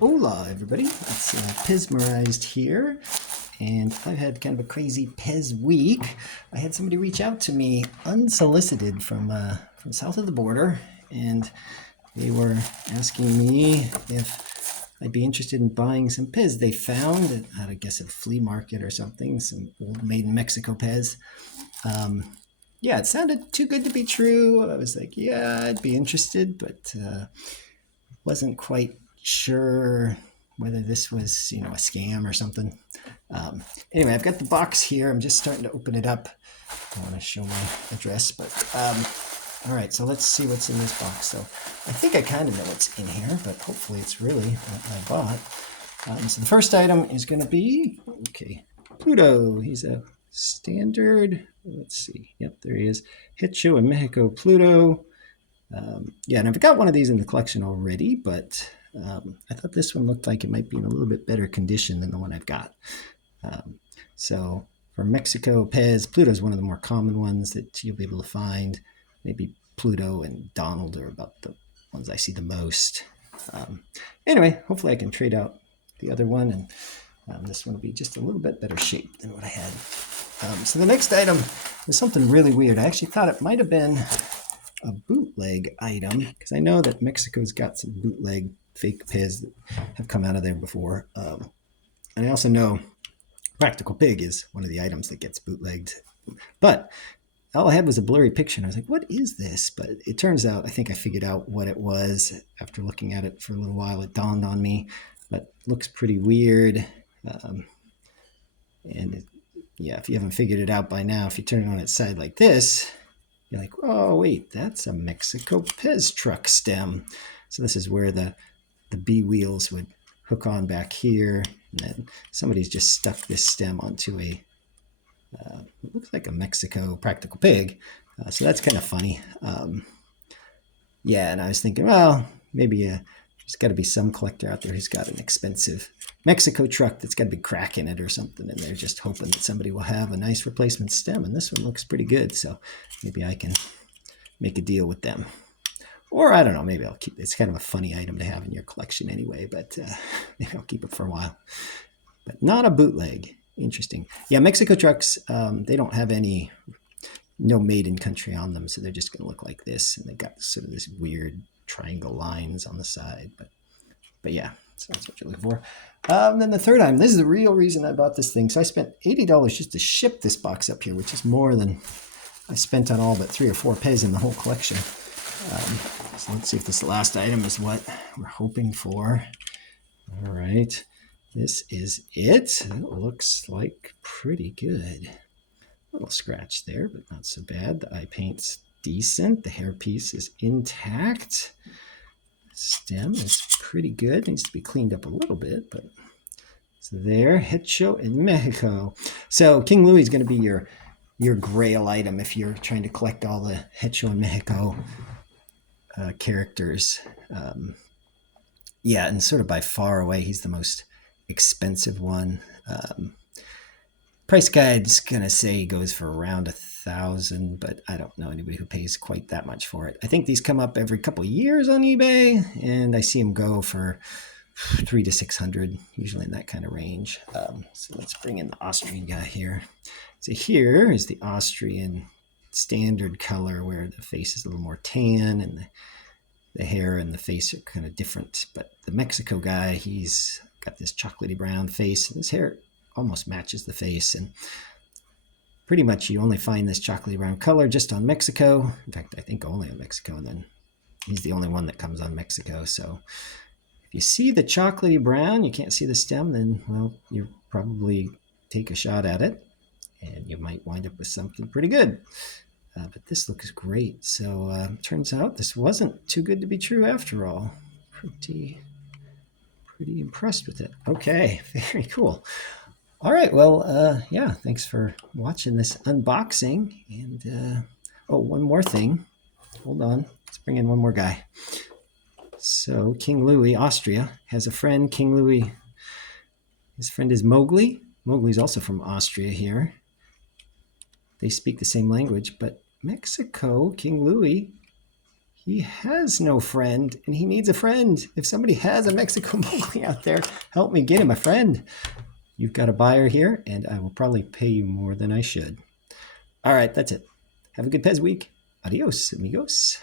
Hola everybody, it's Pismerized here, and I've had kind of a crazy Pez week. I had somebody reach out to me unsolicited from south of the border, and they were asking me if I'd be interested in buying some Pez they found at, I guess, a flea market or something, some old made in Mexico Pez. Yeah, it sounded too good to be true. I was like, yeah, I'd be interested, but wasn't quite sure whether this was, a scam or something. Anyway, I've got the box here. I'm just starting to open it up. I want to show my address, but all right, so let's see what's in this box. So I think I kind of know what's in here, but hopefully it's really what I bought. So the first item is going to be, Pluto. He's a standard, let's see. Yep, there he is. Hecho and Mexico Pluto. Yeah, and I've got one of these in the collection already, but I thought this one looked like it might be in a little bit better condition than the one I've got. So for Mexico Pez, Pluto is one of the more common ones that you'll be able to find. Maybe Pluto and Donald are about the ones I see the most. Anyway, hopefully I can trade out the other one, and this one will be just a little bit better shape than what I had. So the next item was something really weird. I actually thought it might have been a bootleg item, because I know that Mexico's got some bootleg fake Pez that have come out of there before. And I also know Practical Pig is one of the items that gets bootlegged. But all I had was a blurry picture, and I was like, what is this? But it turns out, I think I figured out what it was after looking at it for a little while. It dawned on me, but it looks pretty weird. If you haven't figured it out by now, if you turn it on its side like this, you're like, oh, wait, that's a Mexico Pez truck stem. So this is where the B wheels would hook on back here. And then somebody's just stuck this stem onto it looks like a Mexico Practical Pig. So that's kind of funny. And I was thinking, well, maybe there's got to be some collector out there who's got an expensive Mexico truck that's got a big crack in it or something, and they're just hoping that somebody will have a nice replacement stem, and this one looks pretty good, so maybe I can make a deal with them. Or I don't know, maybe I'll keep it. It's kind of a funny item to have in your collection anyway, but maybe I'll keep it for a while. But not a bootleg. Interesting. Yeah, Mexico trucks, they don't have no made in country on them, so they're just going to look like this, and they've got sort of this weird triangle lines on the side, but yeah, so that's what you're looking for. Then the third item, this is the real reason I bought this thing. So I spent $80 just to ship this box up here, which is more than I spent on all but 3 or 4 Pez in the whole collection. So let's see if this last item is what we're hoping for. All right, this is it. It looks like pretty good. A little scratch there, but not so bad. The eye paint's decent. The hairpiece is intact. The stem is pretty good. Needs to be cleaned up a little bit, but it's there. Hecho in Mexico. So King Louis is going to be your grail item if you're trying to collect all the Hecho in Mexico characters. And sort of by far away, he's the most expensive one. Price guide's gonna say he goes for around $1,000, but I don't know anybody who pays quite that much for it. I think these come up every couple of years on eBay, and I see them go for $300 to $600, usually in that kind of range. So let's bring in the Austrian guy here. So here is the Austrian standard color, where the face is a little more tan and the hair and the face are kind of different. But the Mexico guy, he's got this chocolatey brown face, and his hair almost matches the face, and pretty much you only find this chocolatey brown color just on Mexico. In fact, I think only on Mexico, and then he's the only one that comes on Mexico. So if you see the chocolatey brown, you can't see the stem, then, well, you probably take a shot at it, and you might wind up with something pretty good. But this looks great. So turns out this wasn't too good to be true after all. Pretty impressed with it. Okay, very cool. All right, well, thanks for watching this unboxing. And, one more thing. Hold on. Let's bring in one more guy. So King Louis, Austria, has a friend. King Louis, his friend is Mowgli. Mowgli's also from Austria here. They speak the same language, but Mexico, King Louis, He has no friend, and he needs a friend. If somebody has a Mexico bully out there, help me get him a friend. You've got a buyer here, and I will probably pay you more than I should. All right, that's it. Have a good Pez week. Adios, amigos.